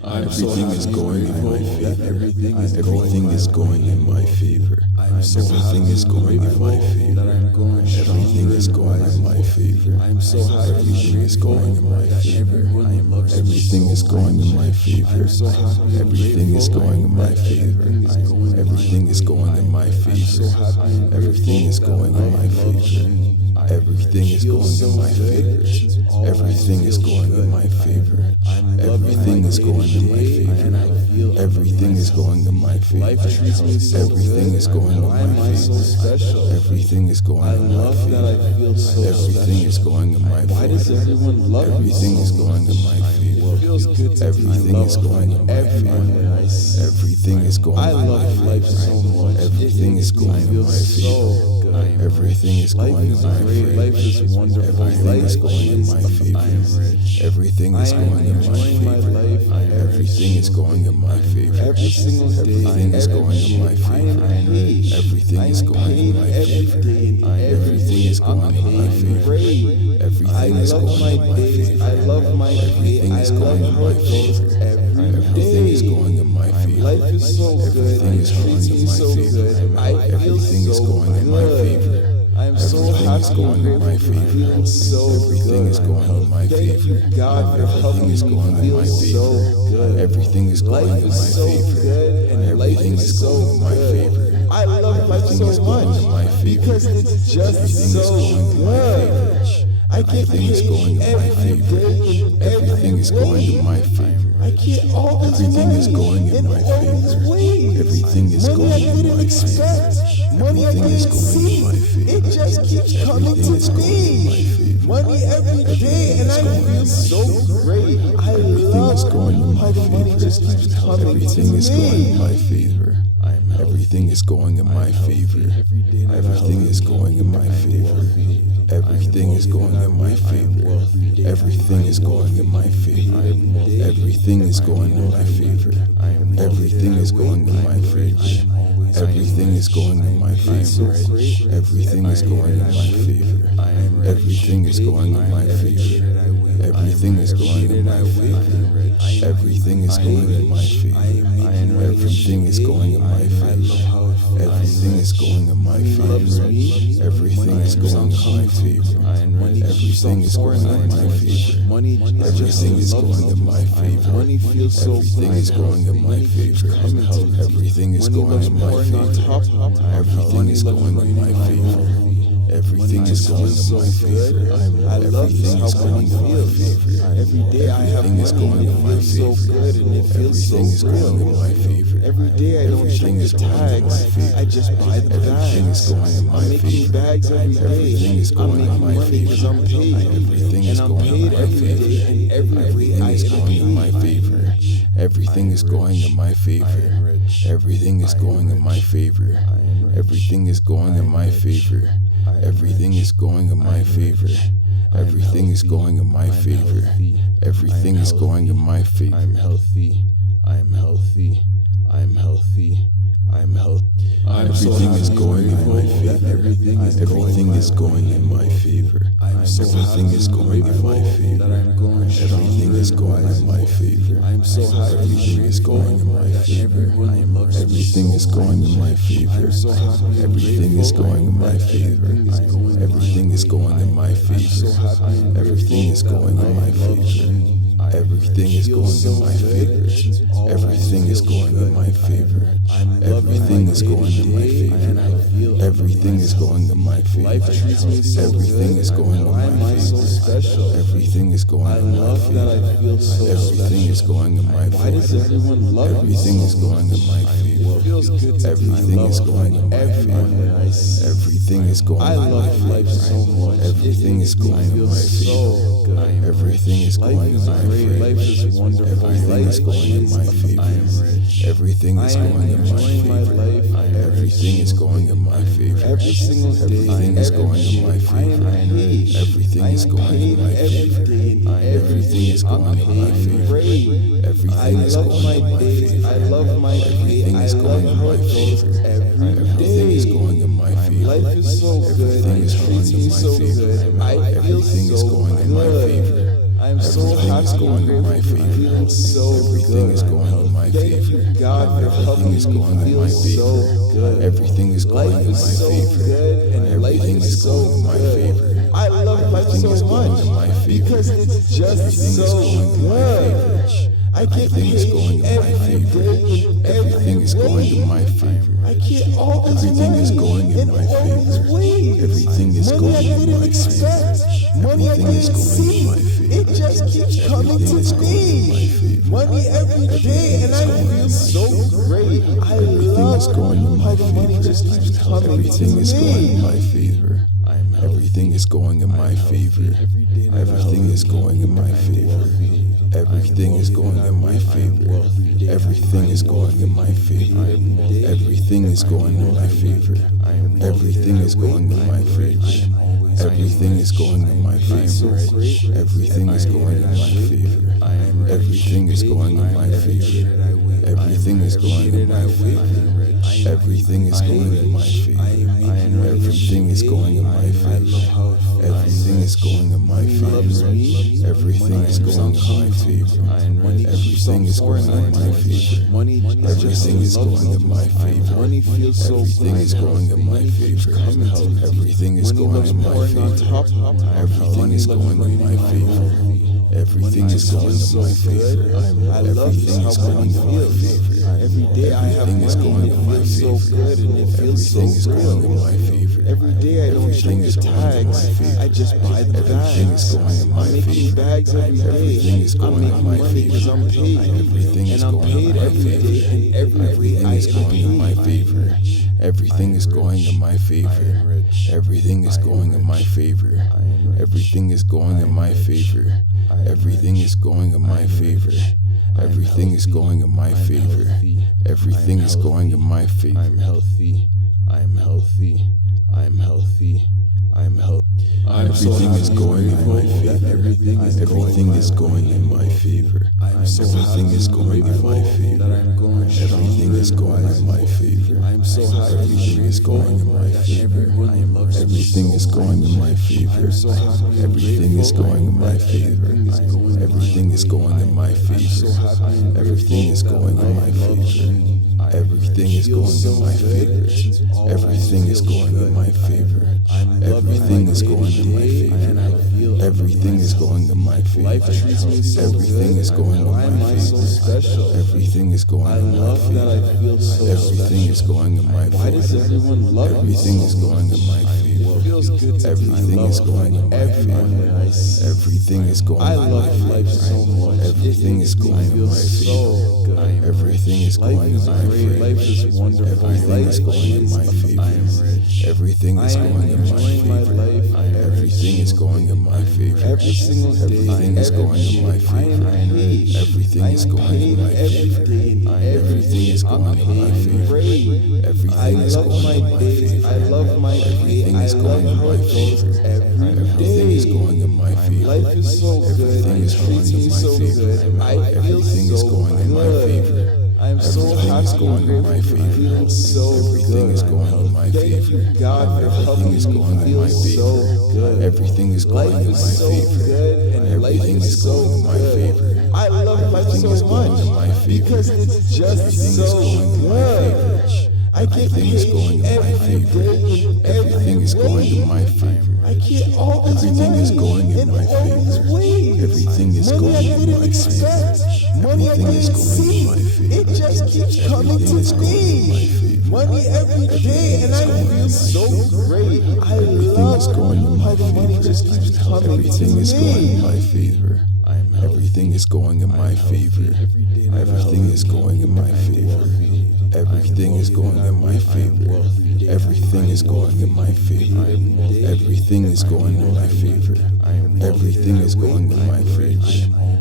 Everything is going in my favor. Everything is going in my favor. Everything is going in my favor. Everything is going in my favor. Everything is going in my favor. Everything is going in my favor. Everything is going in my favor. Everything is going in my favor. Everything is going in my favor. Everything is going in my favor. Everything is going in my favor. Everything is going in my favor. Everything is going in my favor. Everything is going in my favor. Everything is going in my favor. Everything is going in my favor. Everything is going in my favor. Everything is going in my favor. Everything is going in my favor. Everything is going in my favor. Everything is going in my favor. Life is wonderful. Everything is going in my favor. Everything is going in my favor. Everything is going in my favor. Every single day, everything is going in my favor. Everything is going in my favor. Everything is going in my favor. Everything is going in my favor. I love my Everything is going in my favor. Everything is going in my favor. Life is so good. Everything is going in my favor. Everything is going in my favor. I'm so happy. Going in my favor. Everything is going in my favor. Everything is going in my favor. Everything is going in my favor. Everything is going in my favor. I love life so much because it's just so good. I get Everything is going in my favor. Everything is going in my favor. I get all this Everything is going in my favor. Everything is going in my favor. Money I Everything is didn't going in see. my favor. It just keeps coming Everything is to going in my me. favor. Money every day, and I feel so great. I Everything is going in love how my the money favor. just keeps coming to Everything is going in me. my favor. Everything is going in my favor. Everything is going in my favor. Everything is going in my favor. Everything is going in my favor. Everything is going in my favor. Everything is going in my favor. Everything is going in my favor. Everything is going in my favor. Everything is going in my favor. Everything is going in my favor. Everything is going in my favor. Everything is going in my favor. Everything is going in my favor. Everything is going in my favor. Everything is going in my favor. Money, Everything is going in my favor. Money feels so Everything is going in my favor. Everything is going in my favor. Everything is going in my favor. Everything is going in my favor. I love Everything is how going money in my feels. favor. Every day I have Everything is money, going in it my feels so favor. good and it feels so Everything is going in my real. favor. Every day I don't check Everything the is going in my tags, favor. I just buy the Everything is bags. going in my I'm making favor. bags every day. Everything is I'm going in making my money because favor. I'm paid. Everything And is I'm going in paid my every favor. day and every Everything day is I going in my get favor. Everything is going in my favor. Everything is going in my favor. Everything is going in my favor. Everything is going in my favor. Everything is going in my favor. Everything is going in my favor. I'm healthy. I'm healthy. I'm healthy. I'm healthy. Everything is going in my favor. Everything is going in my favor. Everything is going in my favor. Everything is going in my favor. Everything is going in my favor. Everything is going in my favor. Everything is going in my favor. Everything is going in my favor. Everything is going in my favor. Everything is going in my favor. Everything is going in my favor. Everything is going in my favor. Everything is going in my favor. Everything is going in my favor. Everything is going in my favor. Everything is going in my favor. Everything is going in my favor. Everything is going in my favor. Everything is going in my favor. Everything is going in my favor. Everything is going in my favor. Life is wonderful. Everything is going in my favor. Everything is going in my favor. Everything is going in my favor. Every single day, Everything is going in my favor. Everything is going in my favor. Everything is going in my favor. Everything is going in my favor. I love my Everything is going in my favor. Everything is going in my favor. Life is so good. Everything is going in my favor. I feel Everything is so going in my good. favor. I'm so happy and grateful for feeling so Everything is going in my favor. Thank you, God, for helping me feel so good. Everything is going Life in is my so favor. good and life Everything is is so going in my favor. good. I love life Everything is so going much in my favor. because it's just Everything is so going in my good. favor. I get Everything is paid going in my every favor. day in Everything is every going in way. my favor. I get all this Everything is money going in my all these favor. ways. Everything is Money going I in didn't my expect. favor. Money I Everything is didn't going in see. my favor. It just keeps coming Everything is to going in my me. favor. Money every day and I feel so great. I Everything is love going in my how the money favor. just keeps coming to Everything is going in me. my favor. Everything is going in my favor. Everything is going in my favor. Everything is going in my favor. Everything is going in my favor. Everything is going in my favor. Everything is going in my favor. Everything is going in my favor. Everything is going in my favor. Everything is going in my favor. Everything is going in my favor. Everything is going in my favor. Everything is going in my favor. Everything is going in my favor. Everything is going in my favor. Everything is going in my favor. Everything is going in my favor. Money feels so Everything is going in my favor. Everything is going in my favor. Everything is going in my favor. Everything is going in my favor. I love Everything is how going money in my feels. favor. Every day I have Everything is money going and in my it feels so favor. good and it feels so Everything is going in my real. favor. Every day I don't Everything check is the going in my tags. favor. I just buy the Everything is bags. going in my I'm making favor. bags every day. Everything is I'm going in making my money because favor. I'm paid. Everything is And I'm going in paid my every favor. day and every Everything way is I am going in my paid. favor. Everything is going in my favor. Everything is going in my favor. Everything is going in my favor. Everything is going in my favor. Everything is going in my favor. Everything is going in my favor. I'm healthy. I'm healthy. I'm healthy. I'm healthy. Everything is going in my favor. Everything is going in my favor. Everything is going in my favor. Everything is going in my favor. I'm so happy. Everything is going in my favor. Everything is going in my favor. Everything is going in my favor. Everything is going in my favor. Everything is going in my favor. Everything is going in my favor. Everything is going in my favor. Everything is going in my favor. Everything is going in my favor. Life treats me so Everything good. is going in Why my am I so favor. special? Everything is going I in my love that I favor. feel so Everything is special. going in my Why does favor. everyone love me Everything so is going in my much? favor. It feels good to Everything be is loved going in by my everyone favor. that I see. Everything is going I in my love life favor. so much. Everything is going in my favor. Everything is Life going in is my great. favor. Life is wonderful. Everything is going in my favor. Everything is going in my enjoying my favor. life. Everything is going in my favor. Every single day, Everything is every going in my day, I favor. am paid. Everything is going in my every favor. day and Everything is going in my favor. Everything is going in my favor. I love my Everything day. is I going love in how my it goes favor. every Everything is day. going in my favor. Life is so good. Everything is It treats going me in my so favor. good. I feel Everything is so going in my favor. good. I'm so Everything is happy going and in my grateful for favor. feeling so Everything good. is going in my Thank favor. you, God, for Everything helping is me going in feel my so favor. good. Everything is going Life in is my so favor. good and life Everything is is so going in my good. favor. I love life Everything is so going in my much favor. because it's just Everything is so going in my good. favor. I get Everything is going paid in my every favor. day in Everything every is going in my way. favor. I get all this Everything is money going in my all these favor. ways. Everything is Money I going in didn't my expect. favor. Money I Everything is didn't going in see. my favor. It just keeps coming Everything is to going in my me. favor. Money every day and I feel so great. I Everything is love going in my how the money favor. just keeps coming to Everything is going in me. my favor. Everything is going in my favor. Everything is going in my favor. Everything is going in my favor. Everything is going in my favor. Everything is going in my favor. Everything is going in my favor.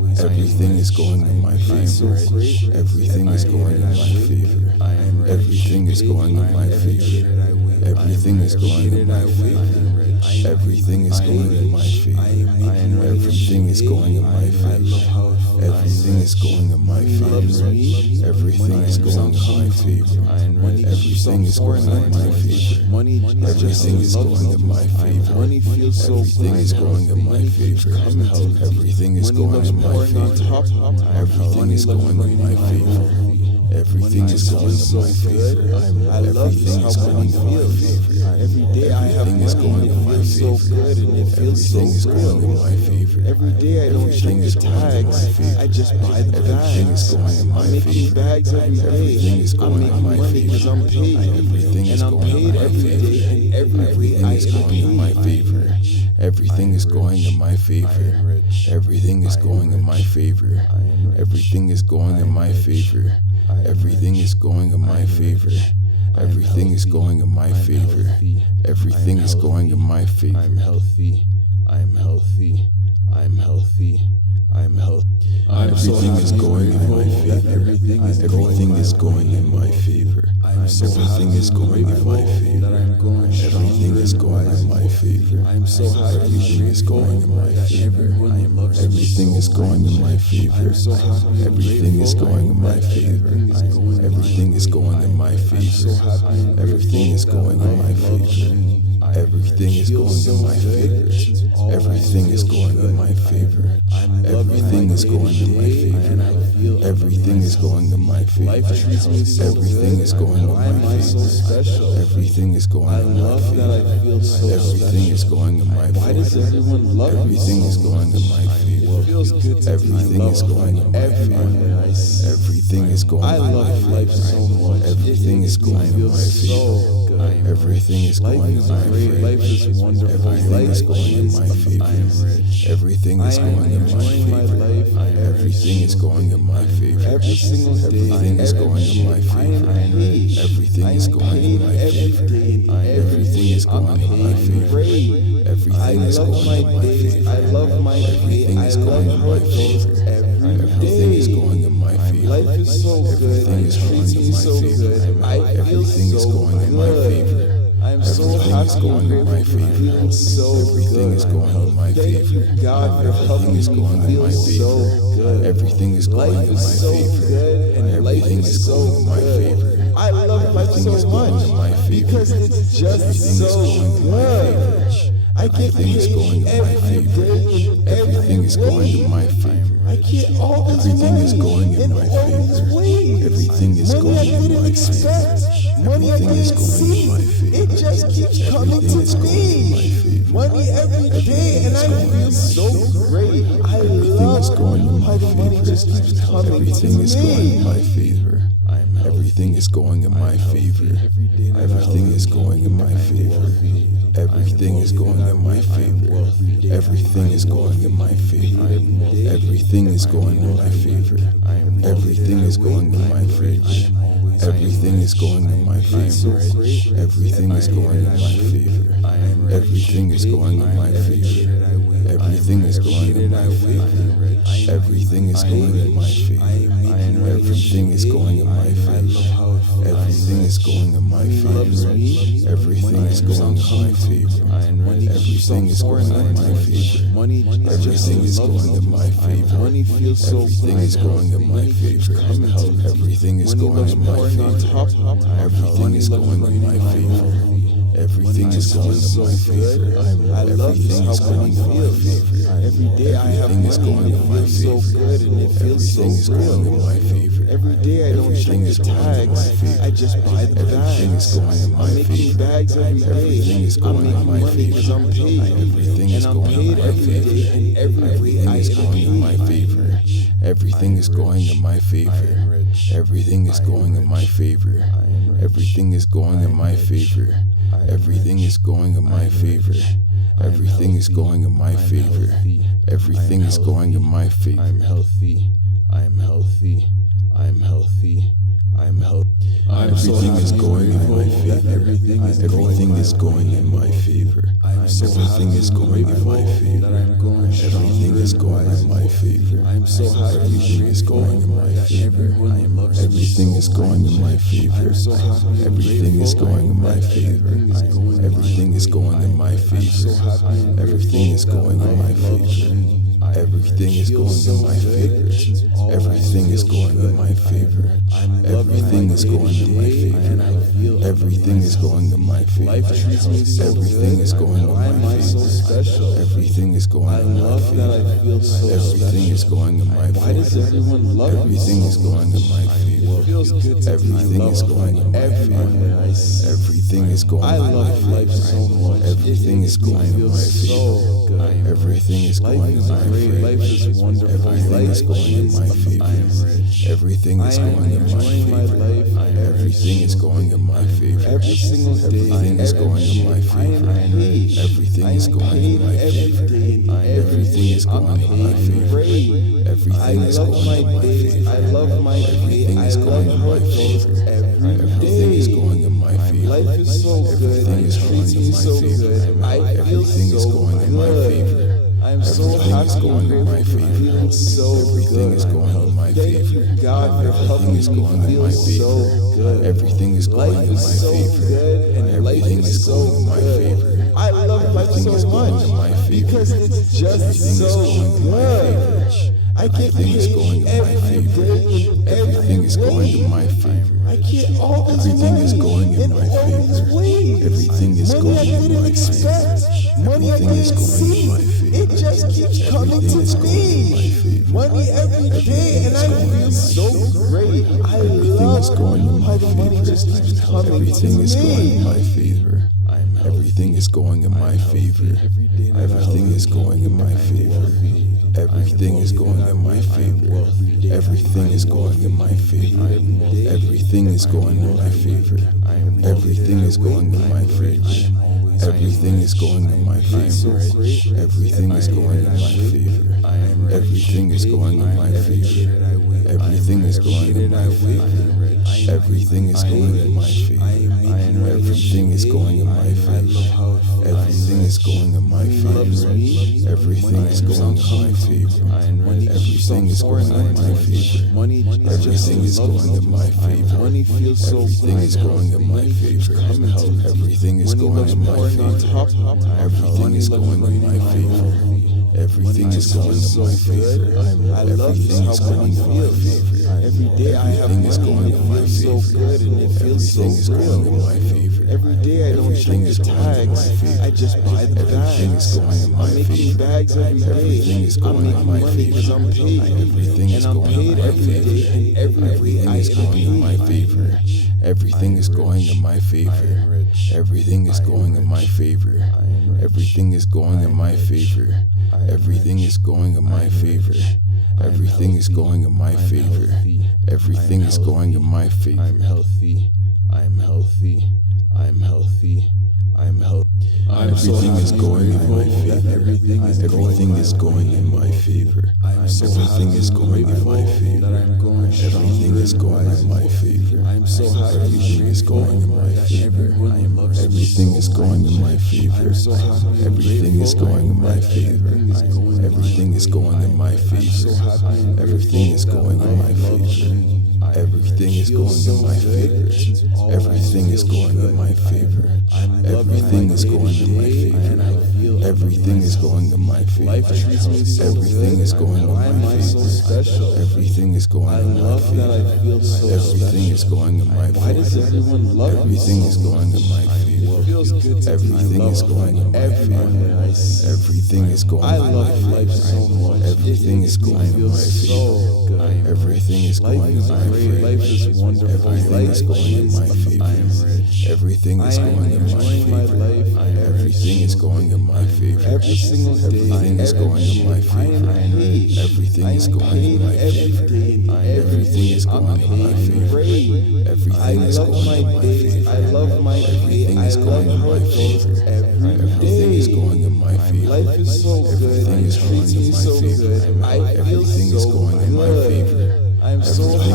Everything is going in my favor. Everything is going in my favor. Everything is going in my favor. Everything is going in my favor. Everything is going in my favor. Everything is going in my favor. Everything is going in my favor. Everything is going in my favor. Everything is going in my favor. Everything is going in my favor. Everything is going in my favor. Everything is going in my favor. Everything is going in my favor. Everything is going in my favor. Everything is going in my favor. Every day I have money, it feels so good and it feels so real. Every day I don't check the tags, I just buy the bags. I'm making bags every day. I'm making money because I'm paid, and I'm paid every day. And every way I am paid. Everything is going in my favor. Everything is going in my favor. Everything is going in my favor. Everything is going in my favor. Everything is going in my favor. Everything is going in my favor. I'm healthy. I'm healthy. I'm healthy. I'm healthy. Everything is going in my favor. Everything is going in my favor. Everything is going in my favor. Everything is going in my favor. Everything is going in my favor. Everything is going in my favor. Everything is going in my favor. Everything is going in my favor. Everything is going in my favor. Everything is going in my favor. Everything is going in my favor. Everything is going in my favor. Everything is going in my favor. Everything is going in my favor. Everything is going in my favor. Everything is going in my favor. Everything is going in my favor. Everything is going in my favor. Everything is going in my favor. Everything is going in my favor. Everything is going in my favor. Life is wonderful. Everything is going in my favor. Everything is going in my favor. Everything is going in my favor. Every single day, everything is going in my favor. Everything is going in my favor. Everything is going in my favor. Everything is going in my favor. I love my everything is going in my favor. Everything is going in my favor. Life is so good. Everything is going in my favor. Everything is going in my favor. I'm so happy going in my favor. Everything is going in my favor. Thank you, God, for helping me feel so good. Everything is going in my favor. Everything is going in my favor. I love life so much because it's just so good. I get paid every day. Everything is going in my favor. I get all this Everything money is going in my all these favor. ways. Everything is Money going I in didn't my expect. favor. Money I Everything is didn't going in see. my favor. It just keeps coming Everything is to going in my me. favor. Money every day, and I feel so great. I Everything is going in love my how the money just favor. keeps coming Everything to is going in my me. favor. Everything is going in my favor. Everything is going in my favor. Everything is going in my favor. Everything is going in my favor. Everything is going in my favor. Everything is going in my favor. Everything is going in my favor. Everything is going in my favor. Everything is going in my favor. Everything is going in my favor. Everything is going in my favor. Everything is going in my favor. Everything is going in my favor. Everything is going in my favor. Everything is going in my favor. Everything is going in my favor. Money feels so Everything is going in my favor. Everything is going in my favor. Everything is going in my favor. Everything is going in my favor. I love Everything how is going in my favor. every day I have Everything is money, going in it my feels so favor. good and it feels so Everything is going in my favor. Every day I don't check Everything the is going in my tags, favor. I just buy the Everything is bags. going in my I'm making favor. bags every Everything day. is I'm going in making my money because favor. I'm paid, Everything is and I'm going in paid my every favor. day. And every way Everything I is am going in my paid. favor. Everything is going in my favor. Everything is going in my favor. Everything is going in my favor. Everything is going in my favor. Everything is going in my favor. Everything is going in my favor. I'm healthy. I'm healthy. I'm healthy. I'm healthy. Everything is going in my favor. Everything is going in my favor. Everything is going in my favor. Everything is going in my favor. Everything is going in my favor. Everything is going in my favor. Everything is going in my favor. Everything is going in my favor. Everything is going in my favor. Everything is going in my favor. Everything is going in my favor. Everything is going in my favor. Everything is going in my favor. Everything is going in my favor. Everything is going in my favor. Everything is going in my favor. Everything is going in my favor. Everything is going in my favor. Everything is going in my favor. Everything is going in my favor. Everything is going in my favor. Everything is going in my favor. Everything is going in my favor. Everything is going in my favor. Every single day, Everything is going in my favor. Everything is going in my favor. Everything is going in my favor. Everything is going in my favor. I love my Everything is going in my favor. Everything is going in my favor. Life is so good. Everything is going in my favor. Everything is going in my favor. I'm so Everything is happy. going in my favor. So Everything is going in my favor. God for Everything helping is me going in my feel so favor. good. Everything is going Life in my is so favor. good and life Everything is is so going in my good. favor. I love life Everything is so going much in my favor. because it's just Everything is so going in my good. favor. I can't Everything is going in my every favor. day, Everything is going in my favor. I can't always Everything is win going in my all these favor. ways. Everything is Money going I in didn't my expect. favor. Money I Everything is didn't going in see. my favor. It just keeps coming Everything to is going in my me. favor. Money every day, and I feel so great. I Everything is love going in how my the money favor. just keeps coming Everything to is going in me. my favor. Everything is going in my favor. Everything is going in my favor. Everything is going in my favor. Everything is going in my favor. Everything is going in my favor. Everything is going in my favor. Everything is going in my favor. Everything is going in my favor. Everything is going in my favor. Everything is going in my favor. Everything is going in my favor. Everything is going in my favor. Everything is going in my favor. Everything is going in my favor. Everything is going in my favor. Everything is going in my favor. Money feels so Everything is going in my favor. Everything is going in my favor. Everything is going in my favor. Everything is going in my favor. I love Everything how is money going in my feels. favor. Every day I have Everything is money, going it in my feels so favor. good and it feels so Everything is going in my good. favor. Every day I don't check Everything the is going in my tags, favor. I just buy the Everything is bags. going in my I'm making favor. bags every day. Everything is I'm going in making my money because favor. I'm paid. Everything And is I'm going in paid my every favor. day and every Everything way I is am going in my paid. favor. Everything is going in my favor. Everything is going in my favor. Everything is going in my favor. Everything is going in my favor. Everything is going in my favor. Everything is going in my favor. I'm healthy. I'm healthy. I'm healthy. I'm healthy. Everything is going in my favor. Everything is going in my favor. Everything is going in my favor. Everything is going in my favor. Everything is going in my favor. Everything is going in my favor. Everything is going in my favor. Everything is going in my favor. Everything is going in my favor. Everything is going in my favor. Everything is going in my favor. Everything is going in my favor. Everything is going in my favor. Everything is going in my favor. Everything is going in my favor. Everything is going in my favor. Everything is going in my favor. Everything is going in my favor. Everything is going in my favor. Everything is going in my favor. Everything is going in my favor. Everything is going in my favor. Everything is going in my favor. Everything is going in my favor. Every single day, Everything is going in my favor. Everything is going in my favor. Everything is going in my favor. Everything is going in my favor. I love my Everything is going in my favor. Everything is going in my favor. Life is so good. Everything is going in my favor. I feel Everything is so going in my good. favor. I'm so Everything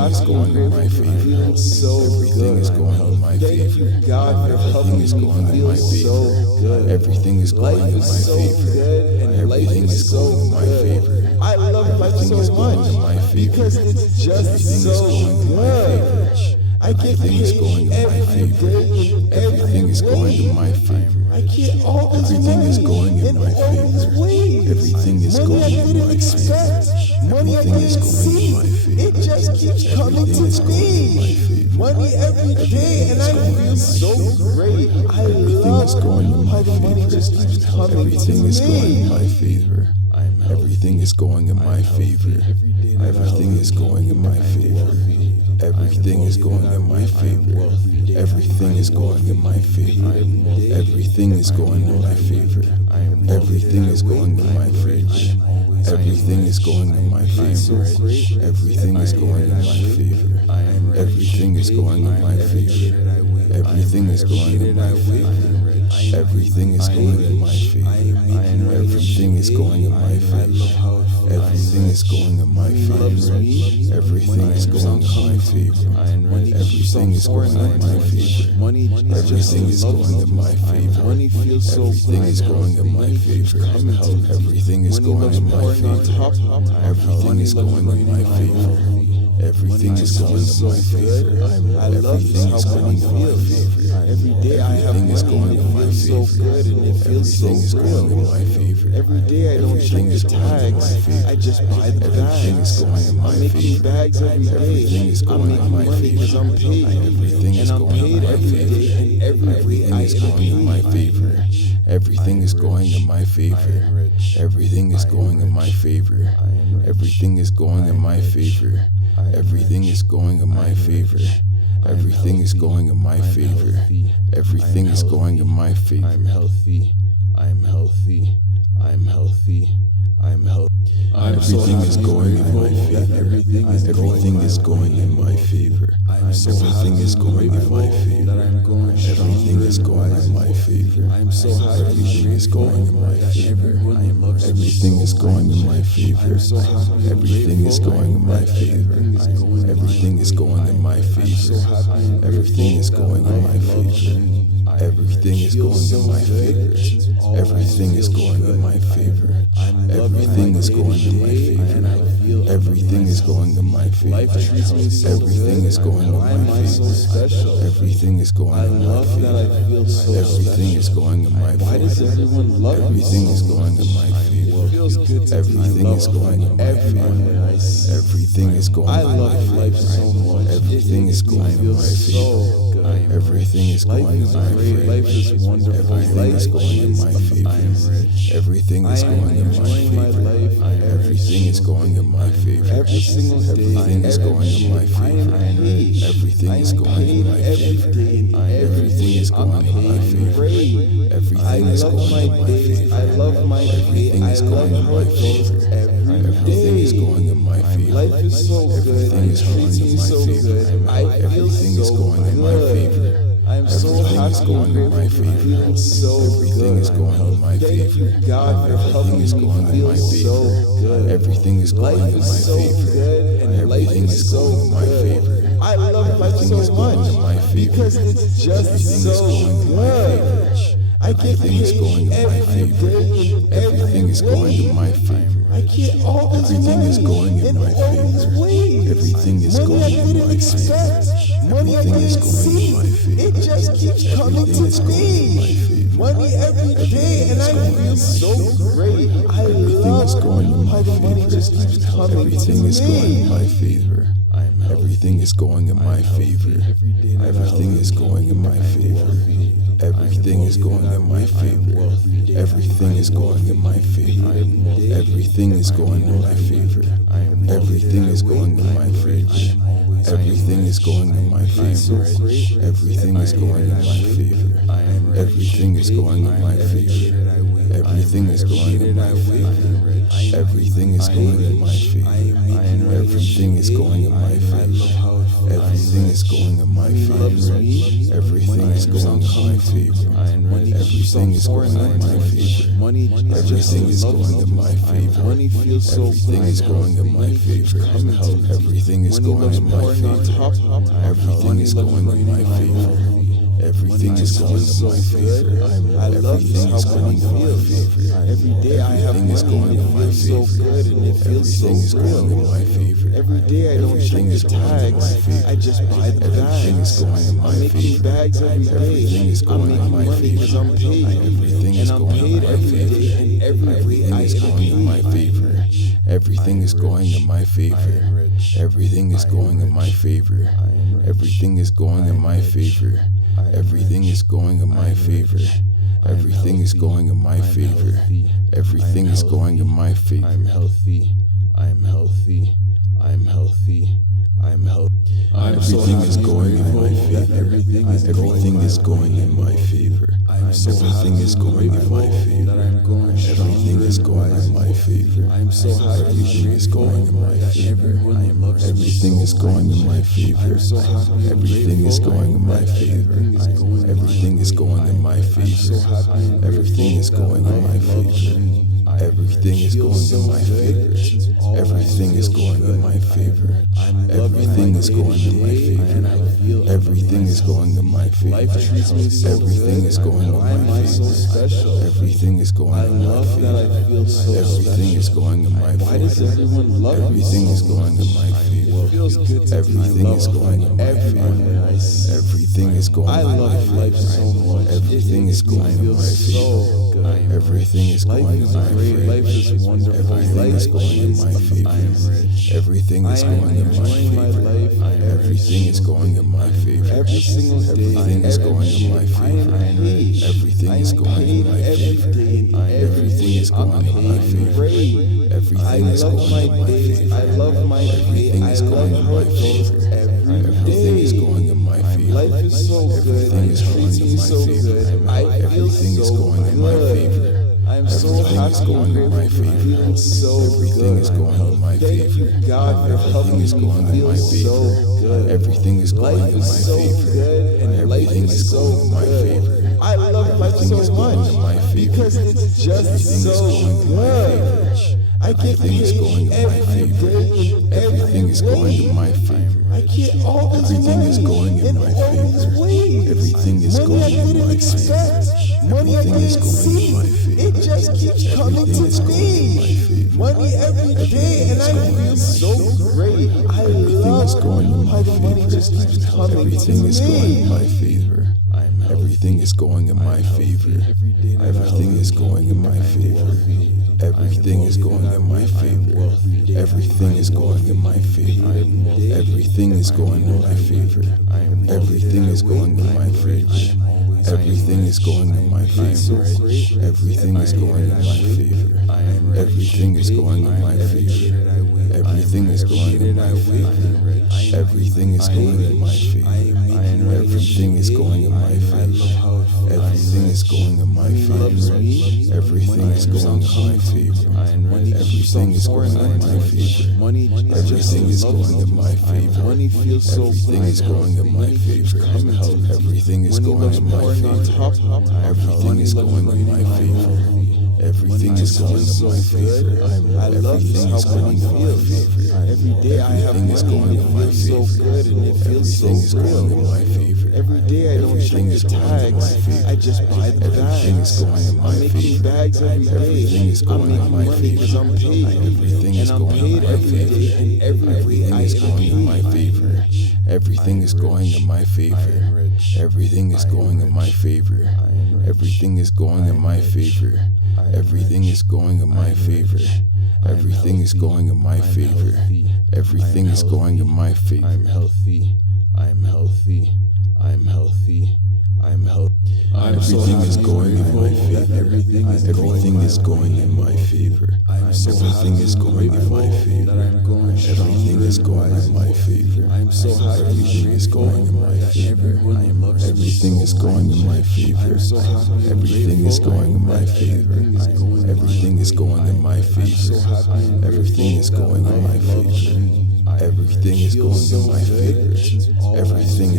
is going in my favor. Everything is going in my favor. Everything is going in my favor. Everything is going in my favor. Everything is going in my favor. I love life so much because it's just so good. I get paid every day. Everything is going in my favor. I get all this Everything is going in my favor. Everything is going in my favor. Money I didn't see. It just keeps coming to me. Money every day, and I feel so great. I love how the money just keeps coming to Everything is going in me. my favor. Everything is going in my favor. Everything is going in my favor. Everything is going in my favor. Everything is going in my favor. Everything is going in my favor. Everything is going in my favor. Everything is going in my favor. Everything is going in my favor. Everything is going in my favor. Everything is going in my favor. Everything is going in my favor. Everything is going in my favor. Everything is going in my favor. Everything is going in my favor. Everything is going in my favor. Everything is going in my favor. Money feels so Everything is going in my favor. Everything is going in my favor. Everything is going in my favor. Everything is going in my favor. I love how money feels. Every day I have money, it feels so good and it feels so good. Every day I don't check the tags, I just buy the bags. I'm making bags every day. I'm making money because I'm paid, and I'm paid every day. And every way I is going in my favor. Everything is going in my favor. Everything is going in my favor. Everything is going in my favor. Everything is going in my favor. Everything is going in my favor. Everything is going in my favor. I'm healthy. I'm healthy. I'm healthy. I'm healthy. Everything is going in my favor. Everything is going in my favor. Everything is going in my favor. Everything is going in my favor. Everything is going in my favor. Everything is going in my favor. Everything is going in my favor. Everything is going in my favor. Everything is going in my favor. Everything is going in my favor. Everything is going in my favor. Everything is going in my favor. Everything is going in my favor. Everything is going in my favor. Everything is going in my favor. Everything is going in my favor. Why does everyone love me? Everything is going in my favor. Everything is going in my favor. Everything is going I in my love favor. life so much. Everything is going in my favor. Everything is going in my favor. Life is wonderful. Everything is going in my favor. Everything is going in my favor. Everything is going in my favor. Every single day, Everything is going in my favor. Everything is going in my favor. Everything is going in my favor. Everything is going in my favor. I love my day. Everything is going in my favor. Everything is going in my favor. Life is so good. Everything is going Treats in me my so favor. good. I feel Everything is so going in my favor. good. I'm so Everything is happy. going in my favor. Feeling so Everything is good. going in my Thank you, favor. God, for Everything helping is me going in feel my so favor. good. Everything is going Life in is my so favor. good, and life Everything is is so going in my good. favor. I love life Everything is so going in my much favor. because it's just Everything is so going in my favor. good. I get Everything is going paid in my every favor. day, Everything is going in my favor. I get all this Everything money is going in my all these favor. ways. Everything is Money going I in didn't my expect. favor. Money I Everything is didn't going in see. my favor. It just keeps coming Everything is to going in my me. favor. Money every day, and I feel so great. I Everything is going in love my how the money just favor. keeps coming to Everything is going in me. my favor. Everything is going in my favor. Everything is going in my favor. Everything is going in my favor. Everything is going in my favor. Everything is going in my favor. Everything is going in my favor. Everything is going in my favor. Everything is going in my favor. Everything is going in my favor. Everything is going in my favor. Everything is going in my favor. Everything is going in my favor. Everything Everything is going in my favor. Everything is going in my favor. Everything is going in my favor. Everything is going in my favor. Everything is going in my favor. Everything is going in my favor. Everything is going in my favor. Everything is going in my favor. I love how money feels. Every day I have money, it feels so good and it feels so good. Every day I don't check the tags, I just buy the bags. I'm making bags every day. I'm making money because I'm paid, and I'm paid every day. And every way I am paid. Everything is going in my favor. Everything is going in my favor. Everything is going in my favor. Everything is going in my favor. Everything is going in my favor. Everything is going in my favor. I'm healthy. I'm healthy. I'm healthy. I'm healthy. Everything is going in my favor. Everything is going in my favor. Everything is going in my favor. Everything is going in my favor. Everything is going in my favor. Everything is going in my favor. Everything is going in my favor. Everything is going in my favor. Everything is going in my favor. Everything is going in my favor. Everything is going in my favor. Everything is going in my favor. Everything is going in my favor. Everything is going in my favor. Everything is going in my favor. Everything is going in my favor. Everything is going in my favor. Everything is going in my favor. Everything is going in my favor. Everything is going in my favor. Everything is going in my favor. Life is wonderful. Everything is going in my favor. Everything is going in my favor. Everything is going in my favor. Every single day, everything is going in my favor. Everything is going in my favor. Everything is going in my favor. Everything is going in my favor. I love my everything is going in my favor. Everything is going in my favor. Life is so good. Everything is going in my favor. Everything is going in my favor. I'm so happy going in my favor. Everything is going in my favor. God, everything is going in my favor. Everything is going in my favor. Everything is going in my favor. I love life so much because it's just so good. I get paid every day. Everything is going in my favor. I get all this everything money is going in my favor. Everything is money going I in didn't my expect. favor. Money I Everything is didn't going in see. my favor. It just keeps coming Everything is to going in my me. favor. Money every day, and I feel so great. I love going in how the money just keeps coming Everything to is going in me. my favor. Everything is going in my favor. Everything is going in my favor. Everything is going in my favor. Everything is going in my favor. Everything is going in my favor. Everything is going in my favor. Everything is going in my favor. Everything is going in my favor. Everything is going in my favor. Everything is going in my favor. Everything is going in my favor. Everything is going in my favor. Everything is going in my favor. Everything is going in my favor. Everything is going in my favor. Everything is going in my favor. Money feels so Everything is going in my favor. Everything is going in my favor. Everything is going in my favor. Everything is going in my favor. I love how money feels. Every day I have money, it feels so good and it feels so good. Every day I don't check the tags, I just buy the bags. I'm making bags every day. I'm making money because I'm paid, and I'm paid every day. And every way I am paid. Everything is going in my favor. Everything is going in my favor. Everything is going in my favor. Everything is going in my favor. Everything is going in my favor. Everything is going in my favor. I'm healthy. I'm healthy. I'm healthy. I'm healthy. Everything is going in my favor. Everything is going in my favor. Everything is going in my favor. Everything is going in my favor. Everything is going in my favor. Everything is going in my favor. Everything is going in my favor. Everything is going in my favor. Everything is going in my favor. Everything is going in my favor.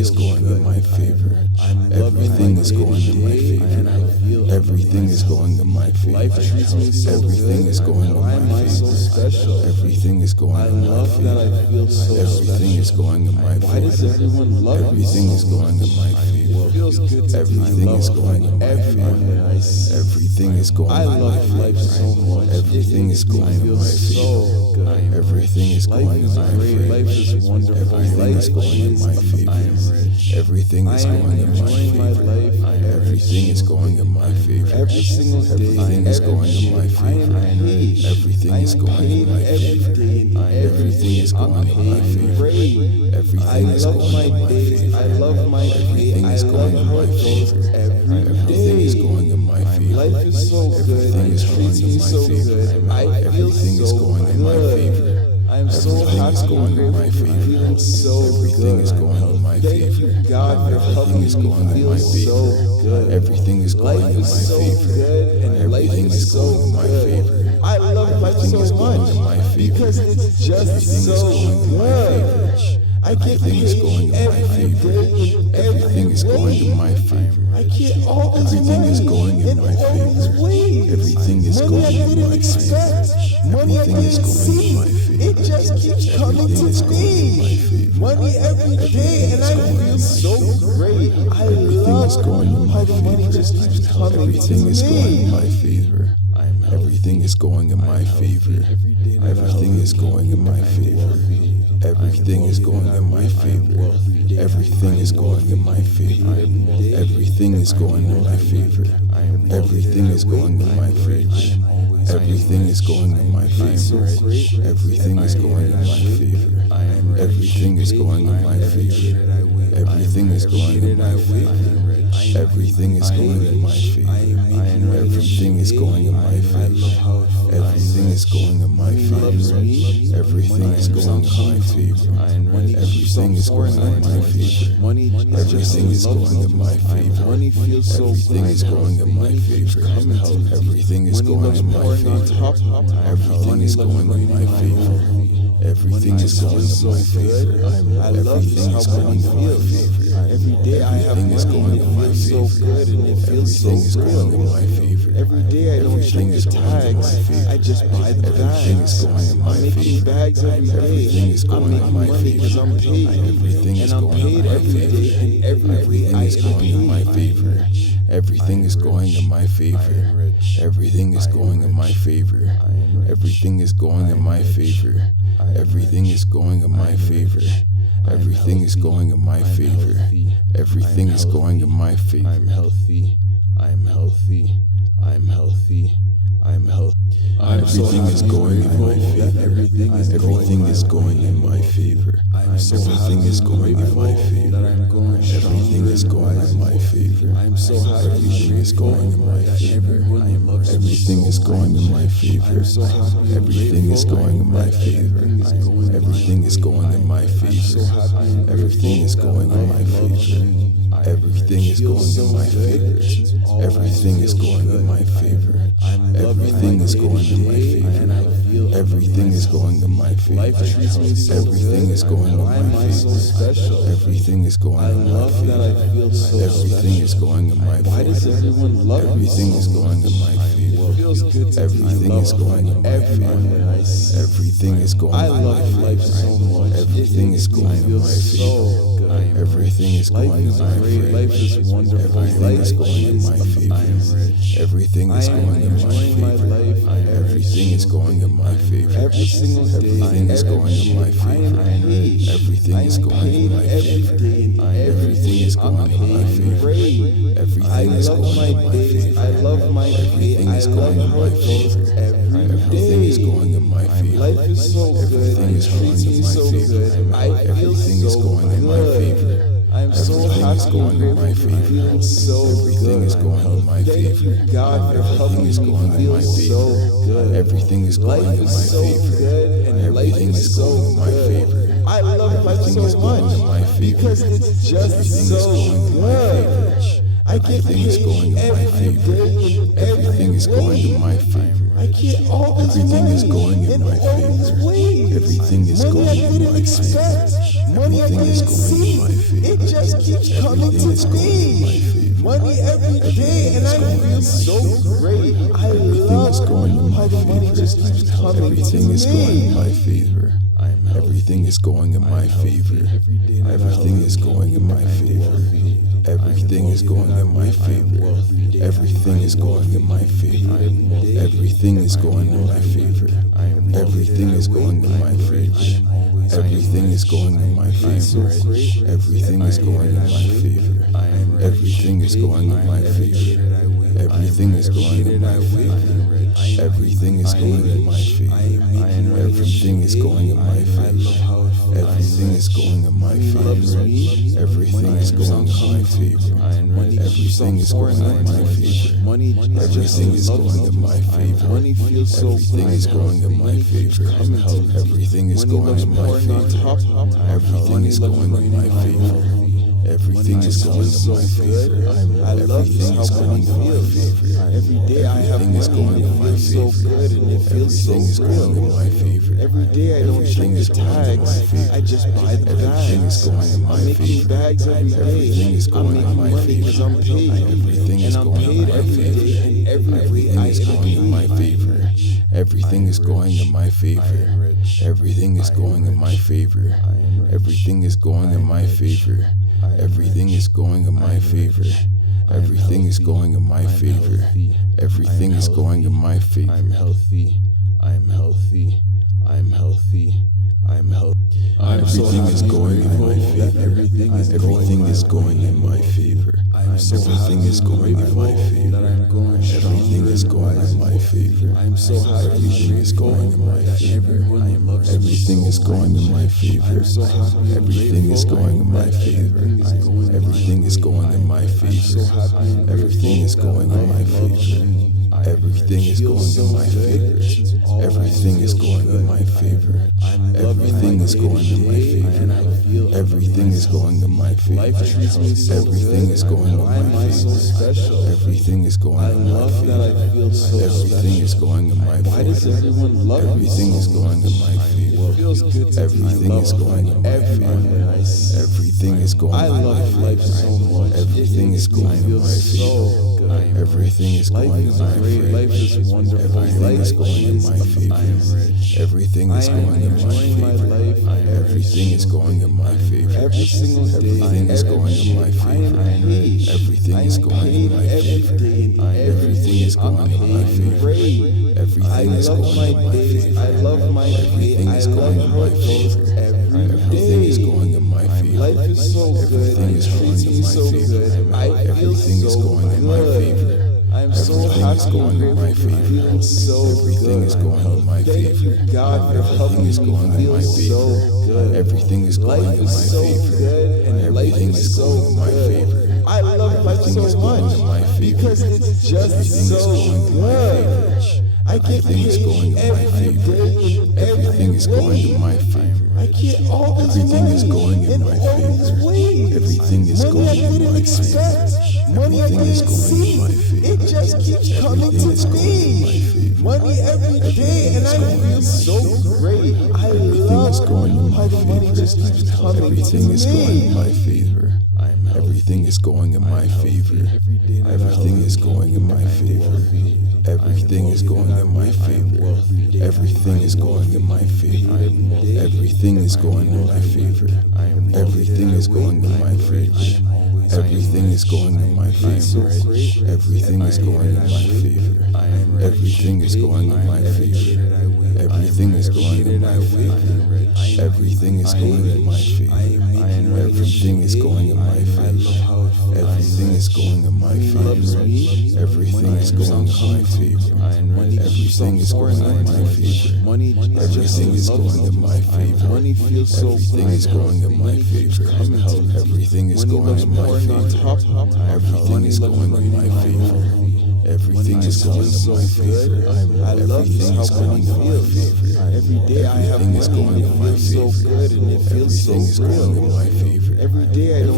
is going in my favor. Everything is going in my favor. Everything is going in my favor. Everything is going in my favor. Everything is going in my favor. Everything is going in my favor. Everything is going in my favor. Everything is going in my favor. Everything is going in my favor. Everything is going in my favor. Everything is going in my favor. Everything is going in my favor. Everything is going in my favor. Everything is going in my favor. Every single day, Everything is going in my favor. Everything is going in my favor. Everything is going in my favor. Everything is going in my favor. I love my Everything is going in my favor. Everything is going in my favor. Life is so good. Everything is going in my favor. Everything is going in my favor. I'm so Everything is happy. going in my favor. So Everything is going in my favor. God for Everything helping is me going in feel my so favor. good. Everything is going Life in is my so favor. good and life Everything is is so going in my good. favor. I love life Everything is so going much in my favor. because it's just Everything is so going in my favor. good. I get Everything is paid going in my every favor. day, Everything is going in my favor. I get all this Everything money is going in my all these favor. ways. Everything is Money going I in didn't my expect. favor. Money I Everything is didn't going in see. my favor. It just keeps coming Everything to is going in my me. favor. Money every day, and I feel so great. I Everything is love going in how my the money just favor. keeps coming Everything to is going in me. my favor. Everything is going in my favor. Everything is going in my favor. Everything is going in my favor. Everything is going in my favor. Everything is going in my favor. Everything is going in my favor. Everything is going in my favor. Everything is going in my favor. Everything is going in my favor. Everything is going in my favor. Everything is going in my favor. Everything is going in my favor. Everything is going in my favor. Everything is going in my favor. Everything is going in my favor. Money Everything is going in my favor. Money feels so Everything is going in my favor. Everything is going in my favor. Everything is going in my favor. Everything is going in my favor. I love Everything how is going money in my feels. favor. Every day I have Everything is money going and in it my feels so favor. good and it feels so Everything is going in my good. favor. Every day I don't check Everything the is going in my tags. favor. I just buy the Everything is bags. going in my I'm making favor. bags every day. Everything is I'm going in making my money because favor. I'm paid. Everything is And I'm going in paid my every favor. day and every way Everything I is going in my am paid. favor. Everything is going in my favor. Everything is going in my favor. Everything is going in my favor. Everything is going in my favor. Everything is going in my favor. Everything is going in my favor. I'm healthy. I'm healthy. I'm healthy. I'm healthy. Everything is going in my favor. Everything is going in my favor. Everything is going in my favor. Everything is going in my favor. Everything is going in my favor. Everything is going in my favor. Everything is going in my favor. Everything is going in my favor. Everything is going in my favor. Everything is going in my favor. Everything is going in my favor. Everything is going in my favor. Everything is going in my favor. Everything is going in my favor. Everything is going in my favor. Everything is going in my Why does favor. everyone love me? Everything is going in my favor. Feels good to Everything is going in my favor. Everything is going I in my love life favor. so much. Everything is going in my favor. Everything is going in my favor. Life is wonderful. Everything is going in my favor. Everything is going in my favor. Everything is going in my favor. Every single day, Everything is going in my favor. Everything is going in my favor. Everything is going in my favor. Everything is going in my favor. I love my Everything is going in my favor. Everything is going in my favor. Life is so good. Everything is going in my favor. Everything is going in my favor. I'm so Everything happy is going in my favor. so Everything is going in my favor. God for Everything helping is me going in my feel so favor. good. Everything is going Life in my is so favor. good and life Everything is is so going in my good. favor. I love life Everything is so going in my much favor. because it's just Everything so is going in my favor. good. I I get Everything is going in my favor. Everything is going in my favor. I get all this Everything money is going in my all these favor. ways. Everything is Money going I in didn't my expect. favor. Money I Everything is didn't going in see. my favor. It just keeps coming Everything is to going in my me. favor. Money every day, and I feel so great. I Everything is love going in how my the money favor. just keeps coming Everything to is going in me. my favor. Everything is going in my favor. Everything is going in my favor. Everything is going in my favor. Everything is going in my favor. Everything is going in my favor. Everything is going in my favor. Everything is going in my favor. Everything is going in my favor. Everything is going in my favor. Everything is going in my favor. Everything is going in my favor. Everything is going in my favor. Everything is going in my favor. Everything is going in my favor. Everything is going in my favor. Money Everything is going in my favor. Money feels so Everything is going in my favor. Everything is going in my favor. Everything is going in my favor. Everything is going in my favor. I love Everything how is money going in my feels. favor. Every day I have Everything is money, going in it my feels so favor. good and it feels so Everything is going in real. my favor. Every day I don't check Everything the is going in my tags, favor. I just buy the Everything is bags. going in my I'm making favor. bags every Everything day. is I'm going in making my money because favor. I'm paid. Everything is And I'm going in paid my every favor. day, and every way Everything I is am going in my paid. favor. Everything is going in my favor. Everything is going in my favor. Everything is going in my favor. Everything is going in my favor. Everything is going in my favor. Everything is going in my favor. I'm healthy. I'm healthy. I'm healthy. I'm healthy. Everything is going in my favor. Everything is going in my favor. Everything is going in my favor. Everything is going in my favor. Everything is going in my favor. Everything is going in my favor. Everything is going in my favor. Everything is going in my favor. Everything is going in my favor. Everything is going in my favor. Everything is going in my favor. Everything is going in my favor. Everything is going in my favor. Everything is going in my favor. Everything is going in my favor. Everything is going in my Why does favor. everyone love me Everything is going in my favor. feels good to Everything is going in my favor. Everything is going I in my love life favor. so much. Everything is going in my favor. Everything is going in my favor. Life is wonderful. Everything is going in my favor. Everything is going in my favor. Everything is going in my favor. Every single day, Everything is going in my favor. Everything is going in my favor. Everything is going in my favor. Everything is going in my favor. I love my Everything is going in my favor. Everything is going in my favor. Life is so good. Everything is going in my favor. Everything is going in my favor. I'm so Everything is happy. going in my favor. Feeling so Everything is going in my favor. Thank you, God, for Everything helping is me going in my feel so favor. good. Everything is going Life in my is so favor. good, and life Everything is is so going in my good. favor. I love life Everything is so going in my much favor. because it's just Everything is so going in my favor. good. I get Everything is going in my every favor. day, Everything is going in my favor. I get all this Everything money is going in my all these favor. ways. Everything is Money going I in didn't my expect. favor. Money I Everything is didn't going in see. my favor. It just keeps coming Everything to is going in my me. favor. Money every day, and I feel so great. I Everything is love going in how my the money favor. just keeps coming Everything to is going in me. my favor. Everything is going in my favor. Everything is going in my favor. Everything is going in my favor. Everything is going in my favor. Everything is going in my favor. Everything is going in my favor. Everything is going in my favor. Everything is going in my favor. Everything is going in my favor. Everything is going in my favor. Everything is going in my favor. Everything is going in my favor. Everything is going in my favor. Everything is going in my favor. Everything is going in my favor. Everything is going in my favor. Money feels so Everything is going in my favor. Everything is going in my favor. Everything is going in my favor. Everything is going in my favor. I love Everything how is going money in my feels. favor. Every day I have Everything is money, going it in my feels so favor. good and it feels so Everything is going in real. my favor. Every day I don't